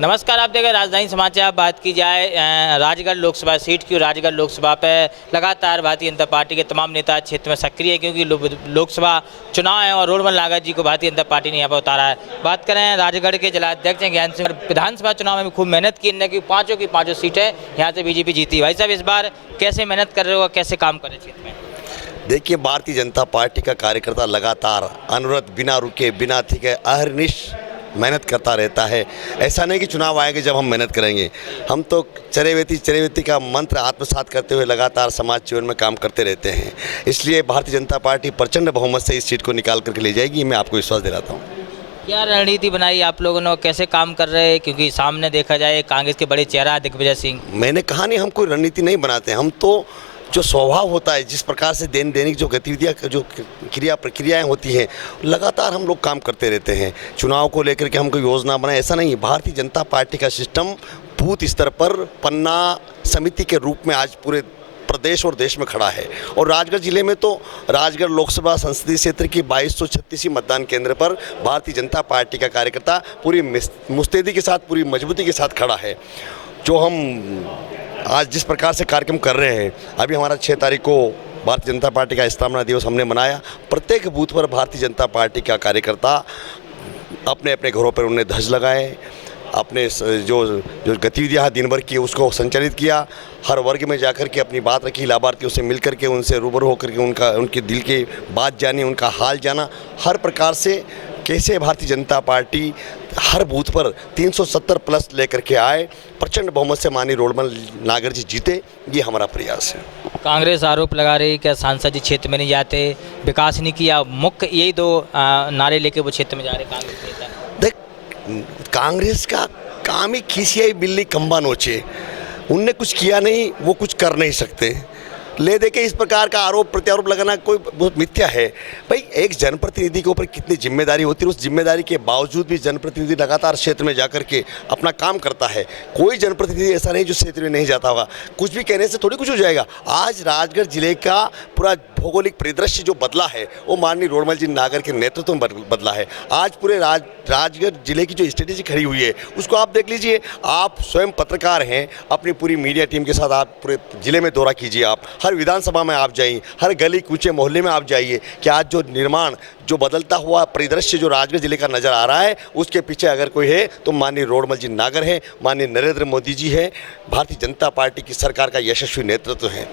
नमस्कार, आप देख रहे हैं राजधानी समाचार। बात की जाए राजगढ़ लोकसभा सीट की। राजगढ़ लोकसभा पर लगातार भारतीय जनता पार्टी के तमाम नेता क्षेत्र में सक्रिय है, क्योंकि लोकसभा चुनाव है और रोडमल नागर जी को भारतीय जनता पार्टी ने यहाँ पर उतारा है। बात करें राजगढ़ के जिलाध्यक्ष हैं ज्ञान सिंह, विधानसभा चुनाव में भी खूब मेहनत की, इनने की पाँचों की पाँचों सीटें यहाँ से बीजेपी जीती। भाई साहब, इस बार कैसे मेहनत कर रहे हो, कैसे काम कर रहे क्षेत्र में? देखिए, भारतीय जनता पार्टी का कार्यकर्ता लगातार अनवरत बिना रुके बिना थके अहर्निश मेहनत करता रहता है। ऐसा नहीं कि चुनाव आएंगे जब हम मेहनत करेंगे। हम तो चरेवेती का मंत्र आत्मसात करते हुए लगातार समाज जीवन में काम करते रहते हैं। इसलिए भारतीय जनता पार्टी प्रचंड बहुमत से इस सीट को निकाल करके ले जाएगी, मैं आपको विश्वास दिलाता हूँ। क्या रणनीति बनाई आप लोगों ने, कैसे काम कर रहे हैं? क्योंकि सामने देखा जाए कांग्रेस के बड़े चेहरा दिग्विजय सिंह। मैंने कहा नहीं, हम कोई रणनीति नहीं बनाते। हम तो जो स्वभाव होता है, जिस प्रकार से दैनिक जो गतिविधियाँ जो प्रक्रियाएं होती हैं, लगातार हम लोग काम करते रहते हैं। चुनाव को लेकर के हम कोई योजना बनाए, ऐसा नहीं। भारतीय जनता पार्टी का सिस्टम बूथ स्तर पर पन्ना समिति के रूप में आज पूरे प्रदेश और देश में खड़ा है। और राजगढ़ जिले में तो राजगढ़ लोकसभा संसदीय क्षेत्र की 2236 मतदान केंद्र पर भारतीय जनता पार्टी का कार्यकर्ता पूरी मुस्तैदी के साथ, पूरी मजबूती के साथ खड़ा है। जो हम आज जिस प्रकार से कार्यक्रम कर रहे हैं, अभी हमारा 6 तारीख को भारतीय जनता पार्टी का स्थापना दिवस हमने मनाया। प्रत्येक बूथ पर भारतीय जनता पार्टी का कार्यकर्ता अपने अपने घरों पर उन्हें ध्वज लगाए, अपने जो गतिविधियाँ दिन भर की उसको संचालित किया। हर वर्ग में जाकर के अपनी बात रखी, लाभार्थियों से मिलकर के उनसे रूबरू होकर के उनके दिल की बात जानी, उनका हाल जाना। हर प्रकार से कैसे भारतीय जनता पार्टी हर बूथ पर 370 प्लस लेकर के आए, प्रचंड बहुमत से माननीय रोडमल नागर जी जीते, ये हमारा प्रयास है। कांग्रेस आरोप लगा रही है कि सांसद जी क्षेत्र में नहीं जाते, विकास नहीं किया। मुख्य यही दो नारे लेके वो क्षेत्र में जा रहे कांग्रेस नेता। देख, कांग्रेस का काम ही खिसियाई बिल्ली खंबा नोचे। उनने कुछ किया नहीं, वो कुछ कर नहीं सकते। ले दे के इस प्रकार का आरोप प्रत्यारोप लगाना कोई बहुत मिथ्या है। भाई, एक जनप्रतिनिधि के ऊपर कितनी जिम्मेदारी होती है, उस जिम्मेदारी के बावजूद भी जनप्रतिनिधि लगातार क्षेत्र में जाकर के अपना काम करता है। कोई जनप्रतिनिधि ऐसा नहीं जो क्षेत्र में नहीं जाता होगा। कुछ भी कहने से थोड़ी कुछ हो जाएगा। आज राजगढ़ जिले का पूरा भौगोलिक परिदृश्य जो बदला है, वो माननीय रोडमल जी नागर के नेतृत्व में बदला है। आज पूरे राजगढ़ जिले की जो स्ट्रेटेजी खड़ी हुई है, उसको आप देख लीजिए। आप स्वयं पत्रकार हैं, अपनी पूरी मीडिया टीम के साथ आप पूरे जिले में दौरा कीजिए। आप हर विधानसभा में आप जाइए, हर गली कूचे मोहल्ले में आप जाइए कि आज जो निर्माण, जो बदलता हुआ परिदृश्य जो राजगढ़ जिले का नज़र आ रहा है, उसके पीछे अगर कोई है तो माननीय रोडमल जी नागर है, माननीय नरेंद्र मोदी जी है। भारतीय जनता पार्टी की सरकार का यशस्वी नेतृत्व है।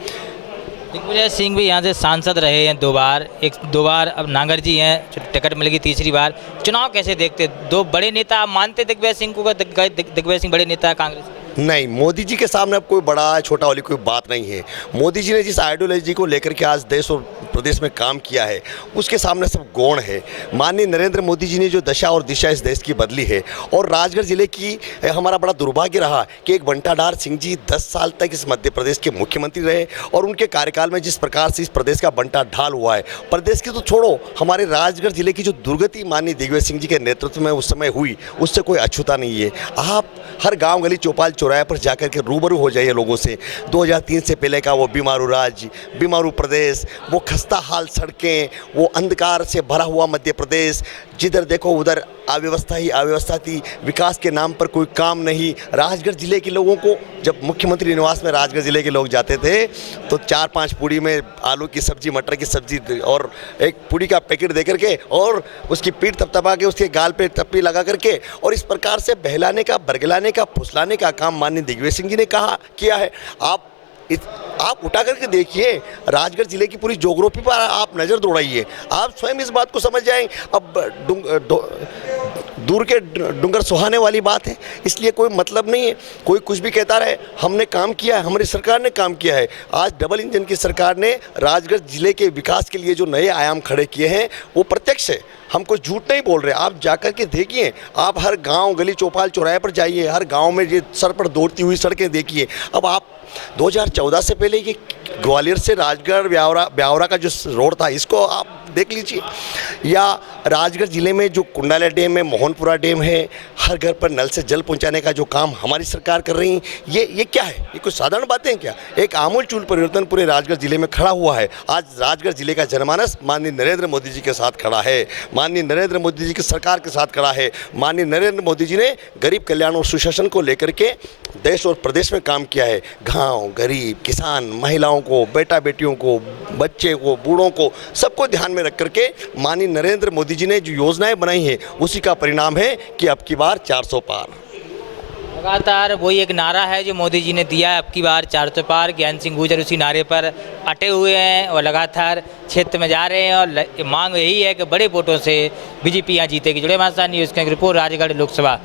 दिग्विजय सिंह भी यहाँ से सांसद रहे हैं 2 बार, दो बार अब नागर जी हैं, टिकट मिलेगी तीसरी बार। चुनाव कैसे देखते? 2 बड़े नेता मानते दिग्विजय सिंह को? दिग्विजय सिंह बड़े नेता है कांग्रेस के? नहीं, मोदी जी के सामने अब कोई बड़ा छोटा वाली कोई बात नहीं है। मोदी जी ने जिस आइडियोलॉजी को लेकर के आज देश और प्रदेश में काम किया है, उसके सामने सब गौण है। माननीय नरेंद्र मोदी जी ने जो दशा और दिशा इस देश की बदली है, और राजगढ़ जिले की हमारा बड़ा दुर्भाग्य रहा कि एक बंटाधार सिंह जी 10 साल तक इस मध्य प्रदेश के मुख्यमंत्री रहे, और उनके कार्यकाल में जिस प्रकार से इस प्रदेश का बंटा ढाल हुआ है, प्रदेश की तो छोड़ो, हमारे राजगढ़ जिले की जो दुर्गति माननीय दिग्विजय सिंह जी के नेतृत्व में उस समय हुई, उससे कोई अछूता नहीं है। आप हर गाँव गली चौपाल चौराहे पर जाकर के रूबरू हो जाइए लोगों से। 2003 से पहले का वो बीमारू राज्य, बीमारू प्रदेश, वो खस्ता हाल सड़कें, वो अंधकार से भरा हुआ मध्य प्रदेश, जिधर देखो उधर अव्यवस्था ही अव्यवस्था थी। विकास के नाम पर कोई काम नहीं। राजगढ़ जिले के लोगों को, जब मुख्यमंत्री निवास में राजगढ़ जिले के लोग जाते थे तो 4-5 पूड़ी में आलू की सब्जी, मटर की सब्जी और एक पूड़ी का पैकेट दे करके, और उसकी पीठ थपथपा के उसके गाल पे टप्पी लगा करके, और इस प्रकार से बहलाने का, बरगलाने का, फुसलाने का काम माननीय दिग्विजय सिंह जी ने किया है। आप उठा करके देखिए, राजगढ़ जिले की पूरी ज्योग्राफी पर आप नज़र दौड़ाइए, आप स्वयं इस बात को समझ जाएंगे। अब दूर के डूंगर सुहाने वाली बात है, इसलिए कोई मतलब नहीं है। कोई कुछ भी कहता रहे, हमने काम किया है, हमारी सरकार ने काम किया है। आज डबल इंजन की सरकार ने राजगढ़ जिले के विकास के लिए जो नए आयाम खड़े किए हैं, वो प्रत्यक्ष है। हम कुछ झूठ नहीं बोल रहे। आप जाकर के देखिए, आप हर गांव गली चौपाल चौराहे पर जाइए, हर गांव में ये सर पर दौड़ती हुई सड़कें देखिए। अब आप 2014 से पहले ये ग्वालियर से राजगढ़ ब्यावरा का जो रोड था, इसको आप देख लीजिए, या राजगढ़ ज़िले में जो कुंडाला डैम है, मोहनपुरा डैम है, हर घर पर नल से जल पहुंचाने का जो काम हमारी सरकार कर रही है, ये क्या है? ये कोई साधारण बातें हैं क्या? एक आमूलचूल परिवर्तन पूरे राजगढ़ ज़िले में खड़ा हुआ है। आज राजगढ़ ज़िले का जनमानस माननीय नरेंद्र मोदी जी के साथ खड़ा है, माननीय नरेंद्र मोदी जी की सरकार के साथ खड़ा है। माननीय नरेंद्र मोदी जी ने गरीब कल्याण और सुशासन को लेकर के देश और प्रदेश में काम किया है। गांव, गरीब, किसान, महिलाओं को, बेटा बेटियों को, बच्चे को, बूढ़ों को, सबको ध्यान में रख करके माननीय नरेंद्र मोदी जी ने जो योजनाएं बनाई हैं, उसी का परिणाम है कि अब की बार 400 पार। लगातार वही एक नारा है जो मोदी जी ने दिया है, अब की बार 400 पार। ज्ञान सिंह गुर्जर उसी नारे पर अटे हुए हैं और लगातार क्षेत्र में जा रहे हैं और मांग यही है कि बड़े वोटों से बीजेपी यहाँ जीतेगी। जुड़े हमारे साथ न्यूज़ की रिपोर्ट, राजगढ़ लोकसभा।